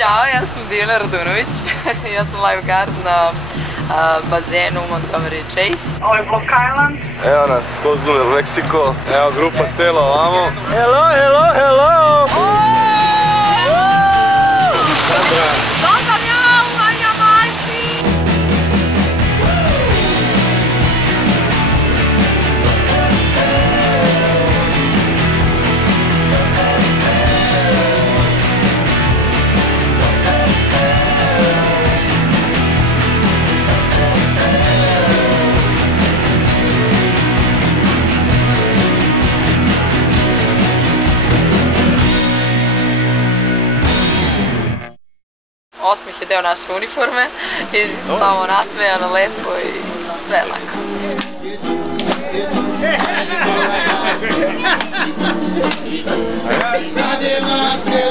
Ćao, ja sam Divna Radunović, ja sam lifeguard na bazenu u Montgomery Chase. Ovo je Block Island. Evo nas, Cozumel, Meksiko, evo grupa cela ovamo. Hello, hello, hello! To sam ja u Vanja Majci! Osmih je deo naše uniforme i samo nasmejano, lepo i sve lako. Nadie más que